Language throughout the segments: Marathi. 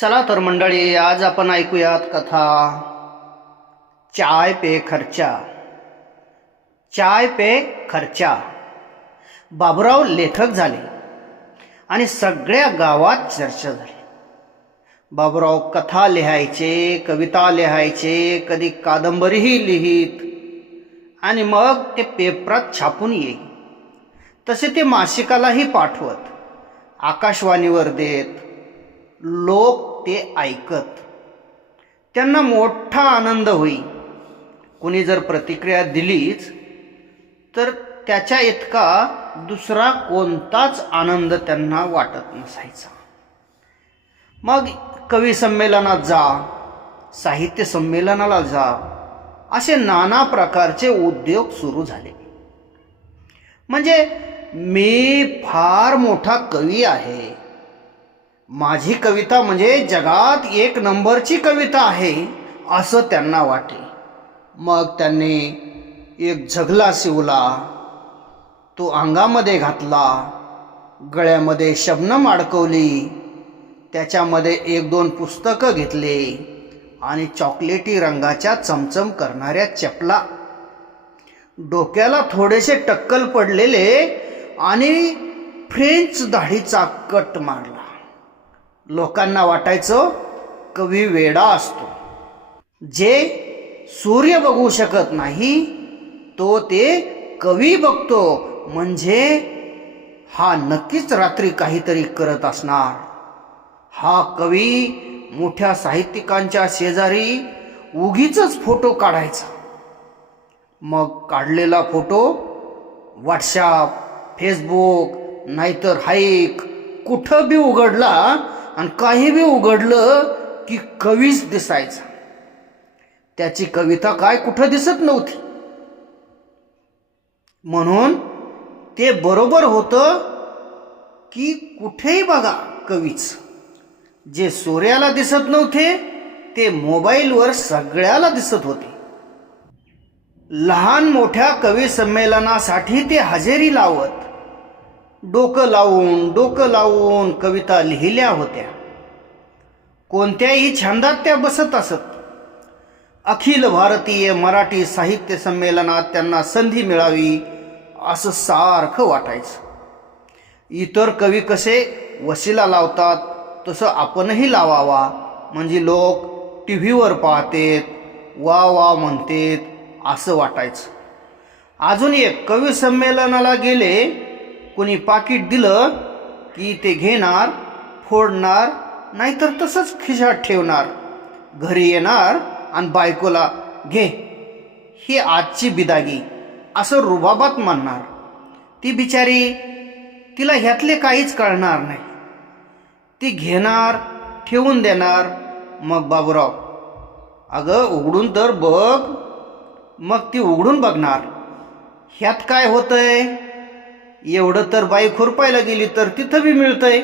चला तर मंडळी आज आपण ऐकूयात कथा चाय पे खर्चा. चाय पे खर्चा. बाबुराव लेखक झाले आणि सगळ्या गावात चर्चा झाली. बाबुराव कथा लिहायचे कविता लिहायचे कधी कादंबरीही लिहित आणि मग ते पेपरात छापून येई तसे ते मासिकालाही पाठवत आकाशवाणीवर देत लोक ते ऐकत. त्यांना मोठा आनंद होई कुणी जर प्रतिक्रिया दिलीच तर त्याच्या इतका दुसरा कोणताच आनंद त्यांना वाटत नसायचा. मग कवी संमेलनात जा साहित्य संमेलनाला जा असे नाना प्रकारचे उद्योग सुरू झाले. म्हणजे मी फार मोठा कवी आहे. माझी कविता म्हणजे जगात एक नंबरची कविता आहे असं त्यांना वाटे. मग त्यांनी एक झगला शिवला तो अंगामध्ये घातला गळ्यामध्ये शबनम अडकवली त्याच्यामध्ये एक दोन पुस्तकं घेतले आणि चॉकलेटी रंगाच्या चमचम करणाऱ्या चपला. डोक्याला थोडेसे टक्कल पडलेले आणि फ्रेंच दाढीचा कट मारला. लोकांना वाटायचं कवी वेडा असतो. जे सूर्य बघू शकत नाही तो ते कवी बघतो. म्हणजे हा नक्कीच रात्री काहीतरी करत असणार. हा कवी मोठ्या साहित्यिकांच्या शेजारी उगीच फोटो काढायचा. मग काढलेला फोटो व्हॉट्सअप फेसबुक नाहीतर हाईक कुठं बी उघडला आणि काही बी उघडलं की कवीच दिसायचा. त्याची कविता काय कुठं दिसत नव्हती. म्हणून ते बरोबर होतं की कुठेही बघा कवीच. जे सूर्याला दिसत नव्हते ते मोबाईलवर सगळ्याला दिसत होते. लहान मोठ्या कवी संमेलनासाठी ते हजेरी लावत. डोकं लावून डोकं लावून कविता लिहिल्या होत्या. कोणत्याही छंदात त्या बसत असत. अखिल भारतीय मराठी साहित्य संमेलनात त्यांना संधी मिळावी असं सारखं वाटायचं. इतर कवी कसे वशिला लावतात तसं आपणही लावावा. म्हणजे लोक टी व्हीवर पाहतेत वा वा म्हणतेत असं वाटायचं. अजून एक कवी संमेलनाला गेले कोणी पाकिट दिलं की ते घेणार फोडणार नाहीतर तसंच खिशात ठेवणार. घरी येणार आणि बायकोला घे ही आजची बिदागी असं रुबाबात मानणार. ती बिचारी तिला ह्यातले काहीच कळणार नाही. ती घेणार ठेवून देणार. मग बाबूराव अगं उघडून तर बघ. मग ती उघडून बघणार. ह्यात काय होतंय? एवढं तर बाई खुरपायला गेली तर तिथं बी मिळतंय.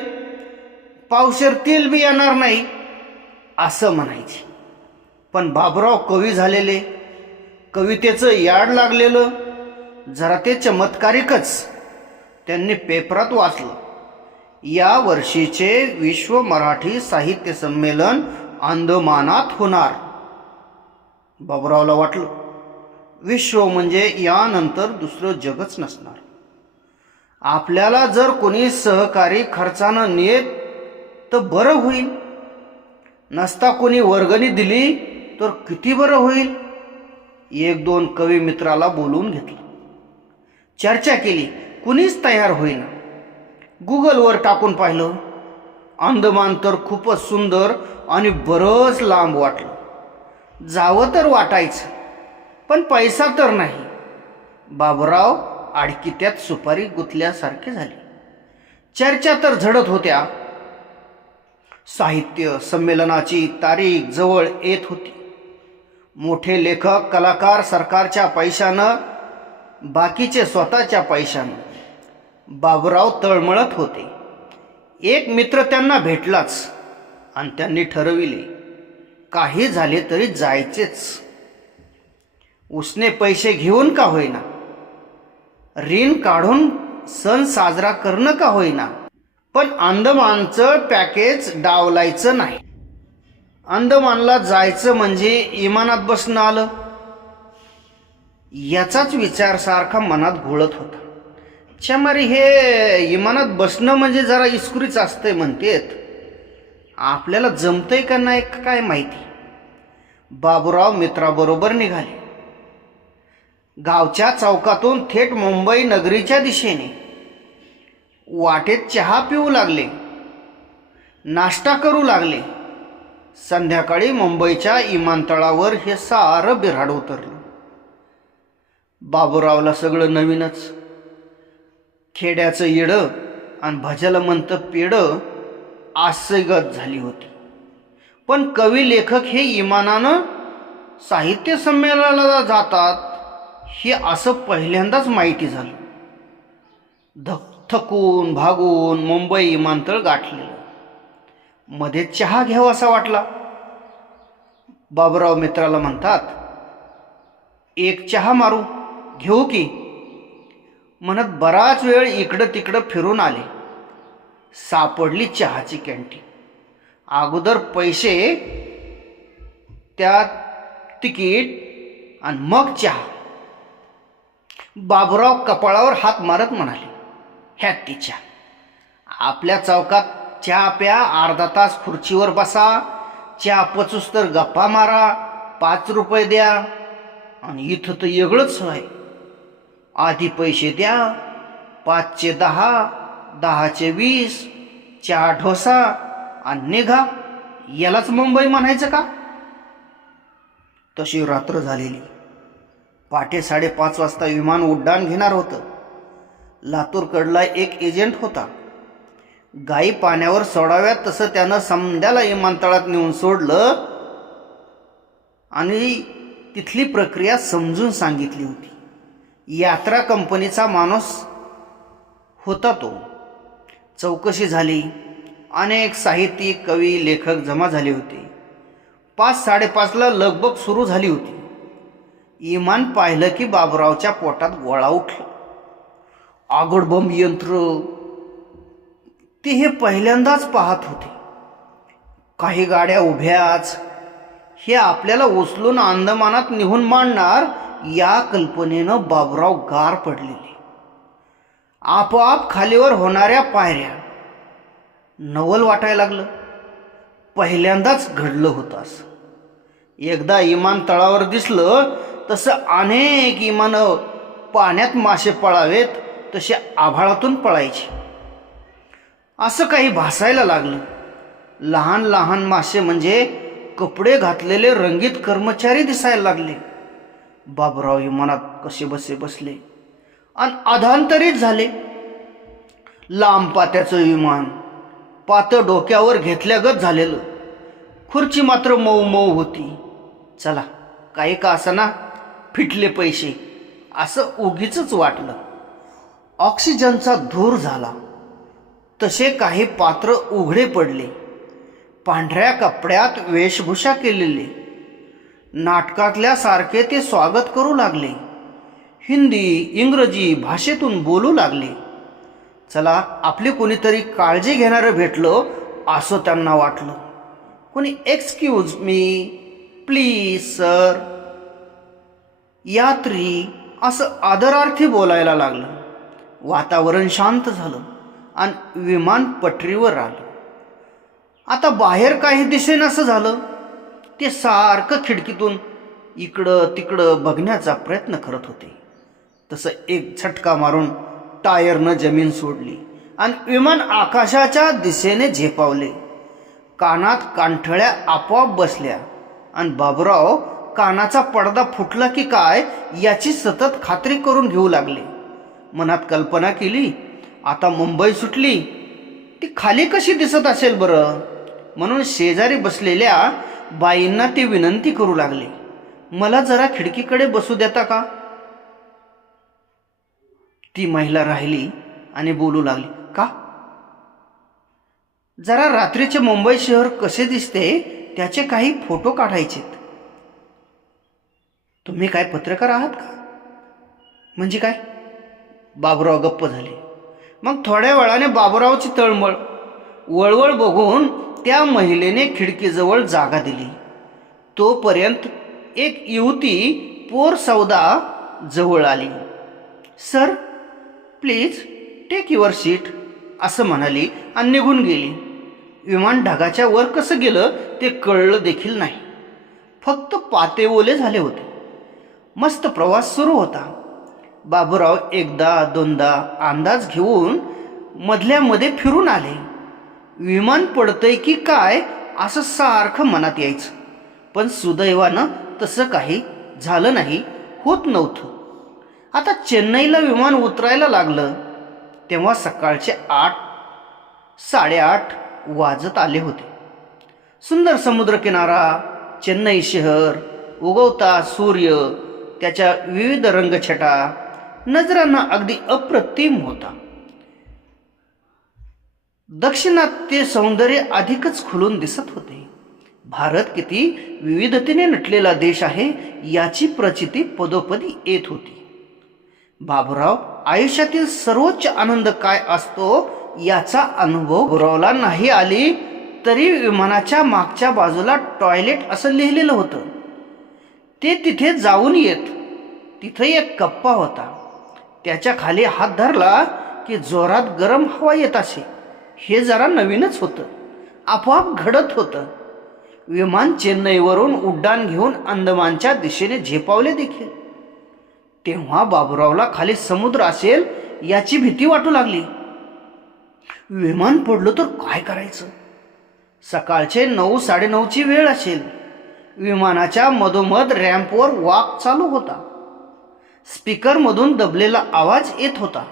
पावशेर तेल बी येणार नाही असं म्हणायचे. पण बाबराव कवी झालेले कवितेचं याड लागलेलं जरा ते चमत्कारिकच त्यांनी पेपरात वाचलं. या वर्षीचे विश्व मराठी साहित्य संमेलन अंदमानात होणार बाबरावला वाटलं. विश्व म्हणजे यानंतर दुसरं जगच नसणार. आपल्याला जर कोणी सहकारी खर्चानं नेत तर बरं होईल. नसता कोणी वर्गणी दिली तर किती बरं होईल? एक दोन कवी मित्राला बोलवून घेतलं. चर्चा केली कुणीच तयार होईना. गुगलवर टाकून पाहिलं. अंदमान तर खूपच सुंदर आणि बरंच लांब वाटलं. जावं तर वाटायचं पण पैसा तर नाही. बाबराव आडकित्यात सुपारी गुंतल्यासारखे झाले. चर्चा तर झडत होत्या. साहित्य संमेलनाची तारीख जवळ येत होती. मोठे लेखक कलाकार सरकारच्या पैशानं बाकीचे स्वतःच्या पैशानं. बाबुराव तळमळत होते. एक मित्र त्यांना भेटलाच आणि त्यांनी ठरविले काही झाले तरी जायचेच. उसने पैसे घेऊन का होईना? ऋण काढून सण साजरा करणं का होईना? पण अंदमानचं पॅकेज डावलायचं नाही. अंदमानला जायचं म्हणजे इमानात बसणं आलं. याचाच विचार सारखा मनात घोळत होता. छमारी हे इमानात बसणं म्हणजे जरा इस्कुरीच असतंय म्हणतेत. आपल्याला जमतंय का नाही का काय माहिती? बाबूराव मित्राबरोबर निघाले. गावच्या चौकातून थेट मुंबई नगरीच्या दिशेने. वाटेत चहा पिऊ लागले. नाश्ता करू लागले. संध्याकाळी मुंबईच्या विमानतळावर हे सारं बिराड उतरलं. बाबूरावला सगळं नवीनच. खेड्याचं येडं आणि भजलं म्हणतं पेडं आसगत झाली होती. पण कवी लेखक हे इमानानं साहित्य संमेलनाला जातात हे असं पहिल्यांदाच माहिती झालं. धक थकून भागून मुंबई विमानतळ गाठलेलं. मध्ये चहा घ्यावा असा वाटला. बाबूराव मित्राला म्हणतात एक चहा मारू घेऊ की? म्हणत बराच वेळ इकडं तिकडं फिरून आले. सापडली चहाची कॅन्टीन अगोदर पैसे त्यात तिकीट आणि मग चहा. बाबुराव कपाळावर हात मारत म्हणाले ह्यात ती चहा आपल्या चौकात चहा प्या अर्धा तास खुर्चीवर बसा चहा पचूस तर गप्पा मारा पाच रुपये द्या आणि इथं तर वेगळंच आहे. आधी पैसे द्या पाचचे दहा दहाचे वीस चहा ढोसा आणि निघा. यालाच मुंबई म्हणायचं का? तशी रात्र झालेली. पहाटे साडेपाच वाजता विमान उड्डाण घेणार होतं. लातूरकडला एक एजंट होता. गाई पाण्यावर सोडाव्यात तसं त्यानं समद्याला विमानतळात नेऊन सोडलं आणि तिथली प्रक्रिया समजून सांगितली होती. यात्रा कंपनीचा माणूस होता तो. चौकशी झाली. अनेक साहित्यिक कवी लेखक जमा झाले होते. पाच साडेपाचला लगबग सुरू झाली होती. इमान पाहिलं की बाबुरावच्या पोटात गोळा उठला. आगडबंब यंत्र ते हे पहिल्यांदाच पाहत होते. काही गाड्या उभ्याच हे आपल्याला उचलून अंदमानात निघून मांडणार या कल्पनेनं बाबुराव गार पडलेले. आपोआप खालीवर होणाऱ्या पायऱ्या नवल वाटायला लागलं. पहिल्यांदाच घडलं होतं एकदा इमान तळावर दिसलं तसं अनेक इमानं पाण्यात मासे पळावेत तसे आभाळातून पळायचे. असं काही भासायला लागलं. लहान लहान मासे म्हणजे कपडे घातलेले रंगीत कर्मचारी दिसायला लागले. बाबराव विमानात कसे बसे बसले. आणि अधांतरित झाले. लांब पात्याचं विमान पातं डोक्यावर घेतल्यागत झालेलं. खुर्ची मात्र मऊ मऊ होती. चला काही का ना फिटले पैसे. असं उगीच वाटलं. ऑक्सिजनचा धूर झाला. तसे काही पात्र उघडे पडले. पांढऱ्या कपड्यात वेशभूषा केलेले. नाटकातल्या सारखे ते स्वागत करू लागले. हिंदी इंग्रजी भाषेतून बोलू लागले. चला आपली कोणीतरी काळजी घेणारं भेटलं असं त्यांना वाटलं. कोणी एक्सक्यूज मी प्लीज सर यात्री असं आदरार्थी बोलायला लागलं. वातावरण शांत झालं आणि विमान पटरीवर आलं आता बाहेर काही दिसेनासं झालं. ते सारखं खिडकीतून इकडं तिकडं बघण्याचा प्रयत्न करत होते. तसं एक झटका मारून टायरनं जमीन सोडली आणि विमान आकाशाच्या दिशेने झेपावले. कानात कांठळ्या आपोआप बसल्या आणि बाबुराव कानाचा पडदा फुटला की काय याची सतत खात्री करून घेऊ लागले. मनात कल्पना केली आता मुंबई सुटली ती खाली कशी दिसत असेल बरं? म्हणून शेजारी बसलेल्या बाईंना ते विनंती करू लागले. मला जरा खिडकीकडे बसू देता का? ती महिला राहिली आणि बोलू लागली का? जरा रात्रीचे मुंबई शहर कसे दिसते त्याचे काही फोटो काढायचेत. तुम्ही काय पत्रकार आहात का? म्हणजे काय? बाबूराव गप्प झाले. मग थोड्या वेळाने बाबूरावची तळमळ. वळवळ बघून त्या महिलेने खिडकीजवळ जागा दिली. तोपर्यंत एक युवती पोर सौदा जवळ आली. Sir please take your seat असं म्हणाली आणि निघून गेली. विमान ढगाच्या वर कसं गेलं ते कळलं देखील नाही. फक्त पाते ओले झाले होते. मस्त प्रवास सुरू होता. बाबूराव एकदा दोनदा अंदाज घेऊन मधल्यामध्ये फिरून आले. विमान पडतंय की काय असं सारखं मनात यायचं. पण सुदैवानं तसं काही झालं नाही होत नव्हतं. आता चेन्नईला विमान उतरायला लागलं. तेव्हा सकाळचे आठ साडेआठ वाजत आले होते. सुंदर समुद्रकिनारा चेन्नई शहर उगवता सूर्य त्याच्या विविध रंगछटा नजरांना अगदी अप्रतिम होता. दक्षिणात ते सौंदर्य अधिकच खुलून दिसत होते. भारत किती विविधतेने नटलेला देश आहे याची प्रचिती पदोपदी येत होती. बाबुराव आयुष्यातील सर्वोच्च आनंद काय असतो याचा अनुभव गुरावला नाही आली तरी विमानाच्या मागच्या बाजूला टॉयलेट असं लिहिलेलं होतं. ते तिथे जाऊन येत. तिथं एक कप्पा होता. त्याच्याखाली हात धरला की जोरात गरम हवा येत असे. हे जरा नवीनच होतं. आपोआप घडत होतं. विमान चेन्नईवरून उड्डाण घेऊन अंदमानच्या दिशेने झेपावले देखील. तेव्हा बाबुरावला खाली समुद्र असेल याची भीती वाटू लागली. विमान पडलं तर काय करायचं? सकाळचे नऊ साडेनऊची वेळ असेल. विमानाच्या मधोमध रॅम्पवर वाक चालू होता. स्पीकरमधून दबलेला आवाज येत होता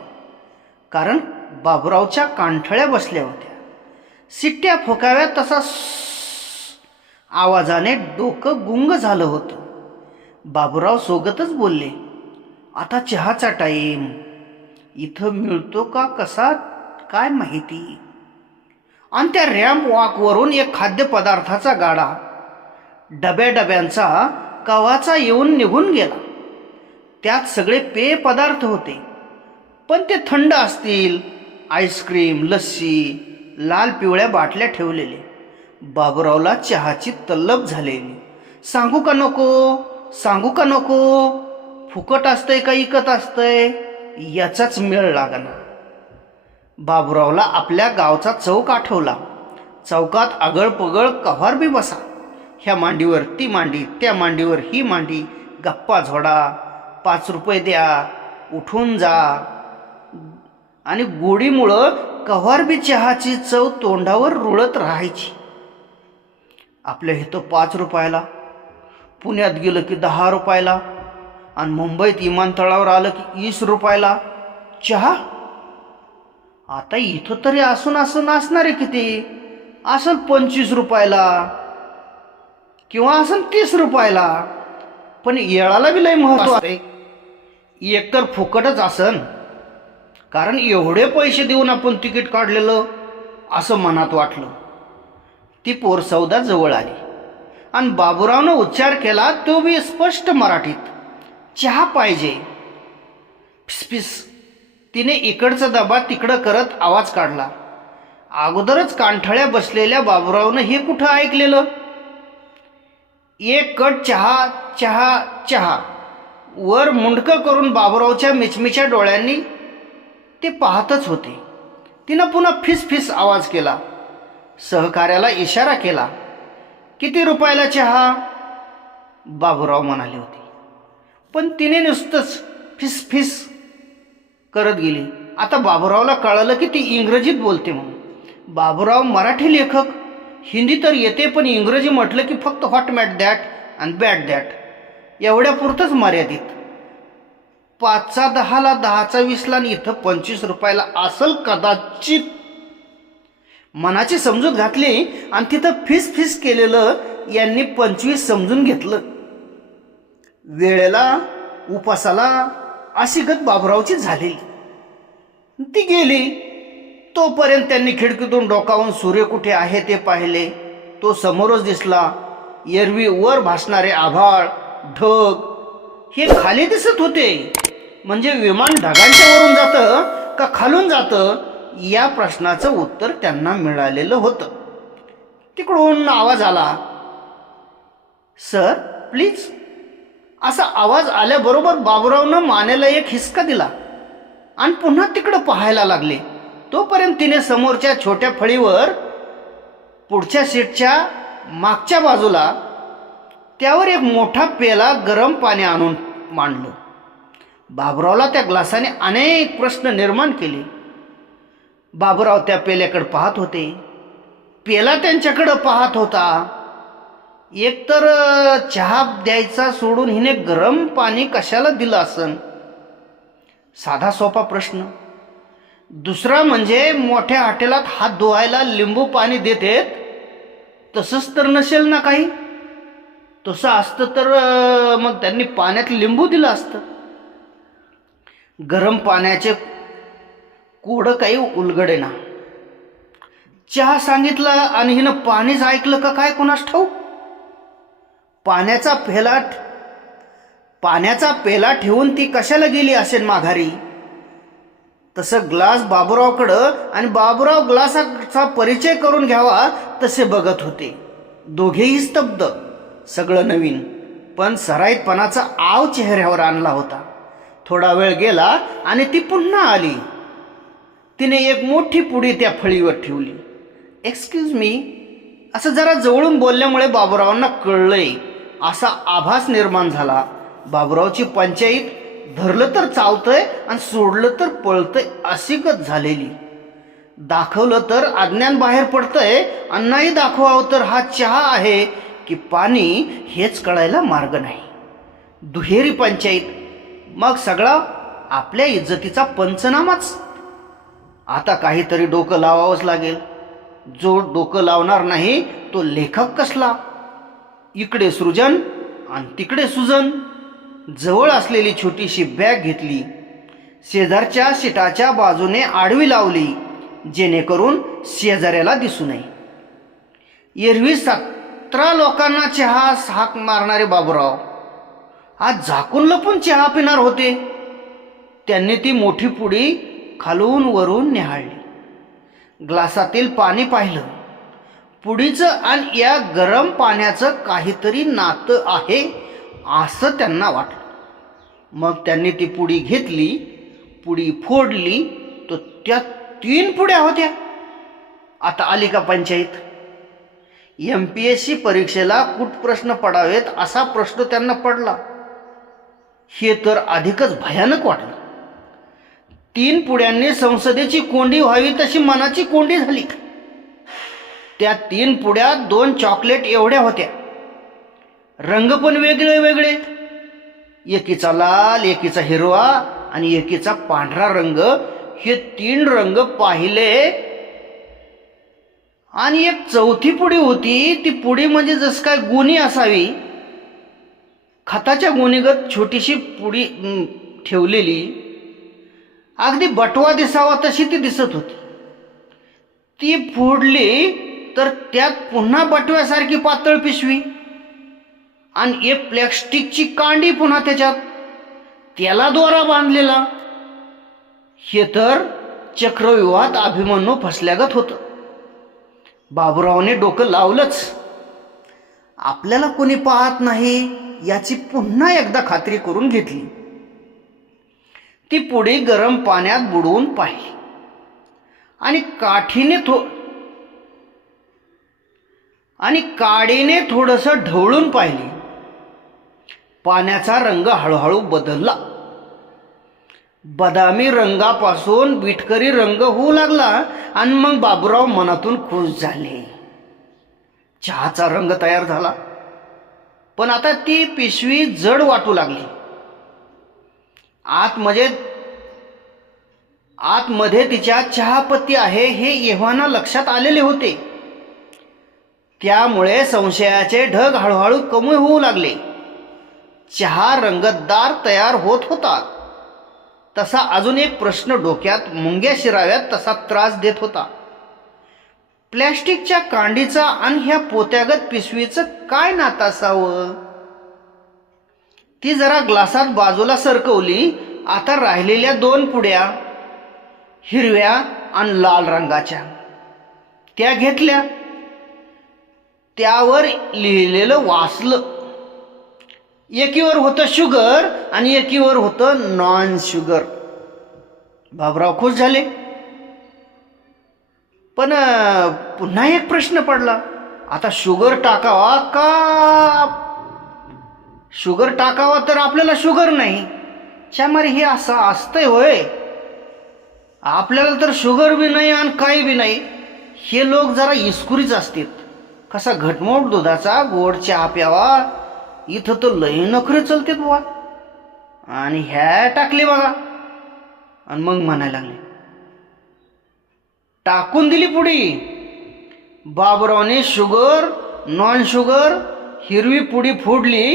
कारण बाबुरावच्या कांठळ्या बसल्या होत्या. सिट्ट्या फोकाव्या तसा आवाजाने डोकं गुंग झालं होतं. बाबुराव सोगतच बोलले आता चहाचा टाईम इथं मिळतो का कसा काय माहिती? आणि त्या रॅम्प वॉकवरून एक खाद्यपदार्थाचा गाडा डब्या डब्यांचा कवाचा येऊन निघून गेला. त्यात सगळे पेय पदार्थ होते. पण ते थंड असतील. आईस्क्रीम लस्सी लाल पिवळ्या बाटल्या ठेवलेले बाबुरावला चहाची तल्लब झालेली. सांगू का नको? सांगू का नको? फुकट असतंय का इकत असतंय? याचाच मेळ लागना. बाबुरावला आपल्या गावचा चौक आठवला. चौकात आगळपगळ कव्हार बी बसा. ह्या मांडीवर ती मांडी त्या मांडीवर ही मांडी. गप्पा झोडा पाच रुपये द्या उठून जा. आणि गोडीमुळं कव्हार बी चहाची चव तोंडावर रुळत राहायची. आपल्या इथं पाच रुपयाला. पुण्यात गेलं की दहा रुपयाला. आणि मुंबईत विमानतळावर आलं की वीस रुपयाला. चहा? आता इथं तरी असून असून असणार आहे किती? असं पंचवीस रुपयाला. किंवा असं तीस रुपयाला पण येळाला बी लय महत्त्व आहे. एकतर फुकटच असन. कारण एवढे पैसे देऊन आपण तिकीट काढलेलं असं मनात वाटलं. ती पोर सौदा जवळ आली. आणि बाबुरावनं उच्चार केला तो बी स्पष्ट मराठीत. चहा पाहिजे. फिसफिस तिने इकडचा दबा तिकडं करत आवाज काढला. अगोदरच कांठळ्या बसलेल्या बाबुरावनं हे कुठं ऐकलेलं? एक कट चहा चहा चहा. वर मुंडकं करून बाबुरावच्या मिचमिच्या डोळ्यांनी ते पाहतच होते. तिनं पुन्हा फिस फिस आवाज केला. सहकार्याला इशारा केला. किती रुपयाला चहा? बाबुराव म्हणाले होते. पण तिने नुसतंच फिस फिस करत गेली. आता बाबुरावला कळलं की ती इंग्रजीत बोलते म्हणून. बाबुराव मराठी लेखक हिंदी तर येते पण इंग्रजी म्हटलं की फक्त हॉट मॅट दॅट आणि बॅट दॅट एवढ्यापुरतंच मर्यादित. पाचचा दहाला दहाचा वीसला आणि इथं पंचवीस रुपयाला असल कदाचित. मनाची समजूत घातली आणि तिथं फिस फिस केलेलं यांनी पंचवीस समजून घेतलं. वेळेला उपासाला अशी गत बाबरावची झालेली. ती गेली. तोपर्यंत त्यांनी खिडकीतून डोकावून सूर्य कुठे आहे ते पाहिले. तो समोरच दिसला. एरवी वर भासणारे आभाळ ढग हे खाली दिसत होते. म्हणजे विमान ढगांच्या वरून जातं का खालून जातं? या प्रश्नाचं उत्तर त्यांना मिळालेलं होतं. तिकडून आवाज आला. Sir please. असा आवाज आल्याबरोबर बाबुरावनं मानेला एक हिसका दिला आणि पुन्हा तिकडं पाहायला लागले. तोपर्यंत तिने समोरच्या छोट्या फळीवर पुढच्या सीटच्या मागच्या बाजूला त्यावर एक मोठा पेला गरम पाणी आणून मांडलं. बाबुरावला त्या ग्लासाने अनेक प्रश्न निर्माण केले. बाबुराव त्या पेल्याकडे पाहत होते. पेला त्यांच्याकडं पाहत होता. एकतर चहा द्यायचा सोडून हिने गरम पाणी कशाला दिलं असन? साधा सोपा प्रश्न. दुसरा म्हणजे मोठ्या हॉटेलात हात धुवायला लिंबू पाणी देतेत तसंच तर नसेल ना काही? तसं असतं तर मग त्यांनी पाण्यात लिंबू दिलं असतं. गरम पाण्याचे कोडं काही उलगडे ना. चहा सांगितला आणि हिनं पाणीच ऐकलं का काय कोणास ठाऊक पाण्याचा फेला पाण्याचा पेला ठेवून ती कशाला गेली असेल माघारी? तसं ग्लास बाबुरावकडं आणि बाबुराव ग्लासाचा परिचय करून घ्यावा तसे बघत होते. दोघेही स्तब्ध सगळं नवीन. पण सराईतपणाचा आव चेहऱ्यावर आणला होता. थोडा वेळ गेला आणि ती पुन्हा आली. तिने एक मोठी पुडी त्या फळीवर ठेवली. एक्सक्यूज मी असं जरा जवळून बोलल्यामुळे बाबुरावांना कळलंय. असा आभास निर्माण झाला. बाबुरावची पंचायत धरलं तर चावतंय आणि सोडलं तर पळतंय अशी गत झालेली. दाखवलं तर अज्ञान बाहेर पडतंय आणि नाही दाखवावं तर हा चहा आहे की पाणी हेच कळायला मार्ग नाही. दुहेरी पंचायत मग सगळा आपल्या इज्जतीचा पंचनामाच. आता काहीतरी डोकं लावावंच लागेल. जो डोकं लावणार नाही तो लेखक कसला? इकडे सृजन आणि तिकडे सुजन. जवळ असलेली छोटीशी बॅग घेतली. शेजारच्या सीटाच्या बाजूने आडवी लावली जेणेकरून शेजाऱ्याला दिसू नये. एरवी सतरा लोकांना चहा हाक मारणारे बाबूराव आज झाकून लपून चहा पिणार होते. त्यांनी ती मोठी पुडी खालून वरून निहाळली. ग्लासातील पाणी पाहिलं. पुडीचं आणि या गरम पाण्याचं काहीतरी नातं आहे असं त्यांना वाटलं. मग त्यांनी ती पुडी घेतली पुडी फोडली तर त्या तीन पुड्या होत्या. आता आली का panchayat? M P S C परीक्षेला कुठ प्रश्न पडावेत असा प्रश्न त्यांना पडला. हे तर अधिकच भयानक वाटलं. तीन पुड्यांनी संसदेची कोंडी व्हावी तशी मनाची कोंडी झाली. त्या तीन पुड्या दोन चॉकलेट एवढ्या होत्या. रंग पण वेगळे वेगळे. एकीचा लाल एकीचा हिरवा आणि एकीचा पांढरा रंग. हे तीन रंग पाहिले. आणि एक चौथी पुडी होती. ती पुडी म्हणजे जसं काय गुणी असावी. खताच्या गुणीगत छोटीशी पुडी ठेवलेली. अगदी बटवा दिसावा तशी ती दिसत होती. ती फोडली तर त्यात पुन्हा बटव्यासारखी पातळ पिशवी. आणि एक प्लॅस्टिकची कांडी पुन्हा त्याच्यात त्याला द्वारा बांधलेला. हे तर चक्रव्यूहात अभिमन्यू फसल्यागत होतं. बाबुरावने डोकं लावलंच. आपल्याला कोणी पाहत नाही याची पुन्हा एकदा खात्री करून घेतली. ती पुढे गरम पाण्यात बुडवून पाहिली. आणि काठीने थो आणि काडीने थोडस ढवळून पाहिली. पाण्याचा रंग हळूहळू बदलला. बदामी रंगापासून बिटकरी रंग होऊ लागला आणि मग बाबूराव मनातून खुश झाले. चहाचा रंग तयार झाला. पण आता ती पिशवी जड वाटू लागली. आतमध्ये आतमध्ये तिच्या चहापत्ती आहे हे येव्हाना लक्षात आलेले होते. त्यामुळे संशयाचे ढग हळूहळू कमी होऊ लागले. चहा रंगतदार तयार होत होता. तसा अजून एक प्रश्न डोक्यात मुंग्या शिराव्यात तसा त्रास देत होता. प्लॅस्टिकच्या कांडीचा आणि ह्या पोत्यागत पिशवीचं काय नातासावं असावं? ती जरा ग्लासात बाजूला सरकवली आता राहिलेल्या दोन पुड्या हिरव्या आणि लाल रंगाच्या. त्या घेतल्या. त्यावर लिहिलेलं वाचलं. एकीवर होतं शुगर आणि एकीवर होतं नॉन शुगर बाबराव खुश झाले. पण पुन्हा एक प्रश्न पडला. आता शुगर टाकावा का? शुगर टाकावा तर आपल्याला शुगर नाही. च्यामारे हे असं असतंय होय. आपल्याला तर शुगर बी नाही आणि काही बी नाही. हे लोक जरा इस्कुरीच असतात कसा घटमोट दुधाचा गोड चहा प्यावा. इथं तर लई नखरे चलते बुवा. आणि ह्या टाकले बघा. आणि मग म्हणायला लागले टाकून दिली पुडी बाबरावने शुगर नॉन शुगर हिरवी पुडी फोडली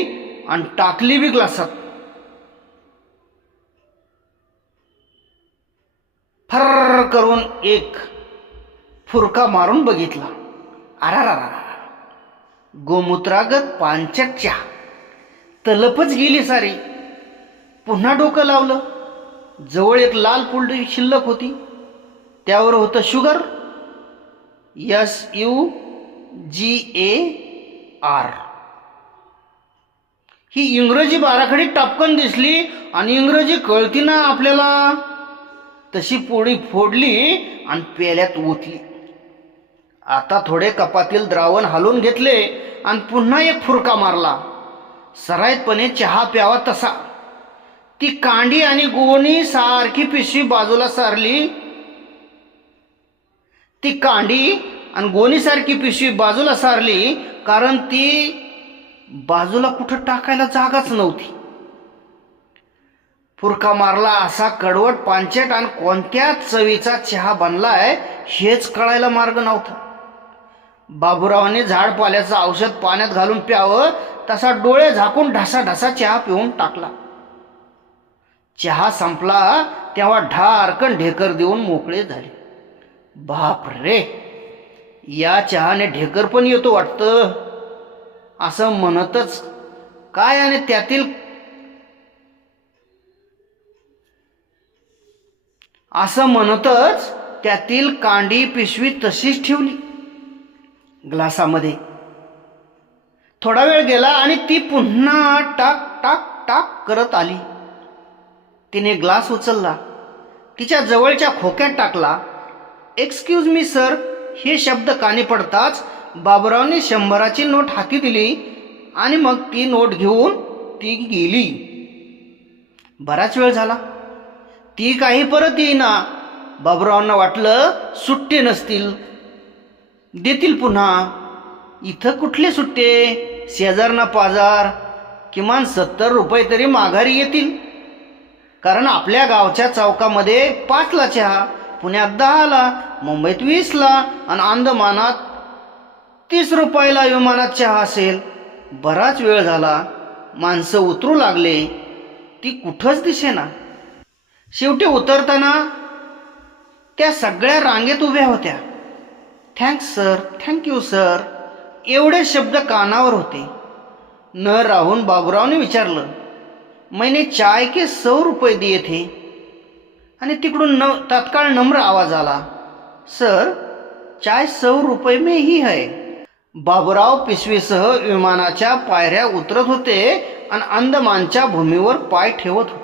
आणि टाकली बी ग्लासात. फर्र करून एक फुरका मारून बघितला. अरा गोमूत्रागत पांचक चहा तलपच गेली सारी. पुन्हा डोकं लावलं. जवळ एक लाल पुलडी शिल्लक होती. त्यावर होतं sugar. S U G A R ही इंग्रजी बाराखडी टपकन दिसली आणि इंग्रजी कळती ना आपल्याला. तशी पोळी फोडली आणि पेल्यात ओतली. आता थोडे कपातील द्रावण हालून घेतले आणि पुन्हा एक फुरका मारला. सराईतपणे चहा प्यावा तसा. ती कांडी आणि गोणी सारखी पिशवी बाजूला सारली. ती कांडी आणि गोणीसारखी पिशवी बाजूला सारली कारण ती बाजूला कुठं टाकायला जागाच नव्हती. फुरका मारला असा कडवट पांचट आणि कोणत्या चवीचा चहा बनलाय हेच कळायला मार्ग नव्हता. बाबुरावाने झाड पाल्याचं औषध पाण्यात घालून प्यावं तसा डोळे झाकून ढासा ढासा चहा पिऊन टाकला. चहा संपला तेव्हा ढारकन ढेकर देऊन मोकळे झाले. बाप रे या चहाने ढेकर पण येतो वाटतं? असं म्हणतच काय आणि त्यातील असं म्हणतच त्यातील कांडी पिशवी तशीच ठेवली. ग्लासामध्ये. थोडा वेळ गेला आणि ती पुन्हा टाक टाक टाक करत आली. तिने ग्लास उचलला. तिच्या जवळच्या खोक्यात टाकला. एक्सक्यूज मी सर हे शब्द कानी पडताच बाबुरावने शंभराची नोट हाती दिली आणि मग ती नोट घेऊन ती गेली. बराच वेळ झाला. ती काही परत येईना. बाबुरावांना वाटलं सुट्टे नसतील. देतील पुन्हा. इथं कुठले सुट्टे? शेजार ना पाजार. किमान सत्तर रुपये तरी माघारी येतील. कारण आपल्या गावच्या चौकामध्ये पाचला चहा पुण्यात दहाला मुंबईत वीसला आणि अंदमानात तीस रुपयाला विमानात चहा असेल. बराच वेळ झाला. माणसं उतरू लागले. ती कुठंच दिसेना. शेवटी उतरताना त्या सगळ्या रांगेत उभ्या होत्या. थँक्स सर थँक्यू सर एवढे शब्द कानावर होते. न राहून बाबुरावने विचारलं महिने चाय के सौ रुपये दिये थे. आणि तिकडून न तत्काळ नम्र आवाज आला सर चाय सौ रुपये में ही है. बाबुराव पिशवीसह विमानाच्या पायऱ्या उतरत होते आणि अंदमानच्या भूमीवर पाय ठेवत होते.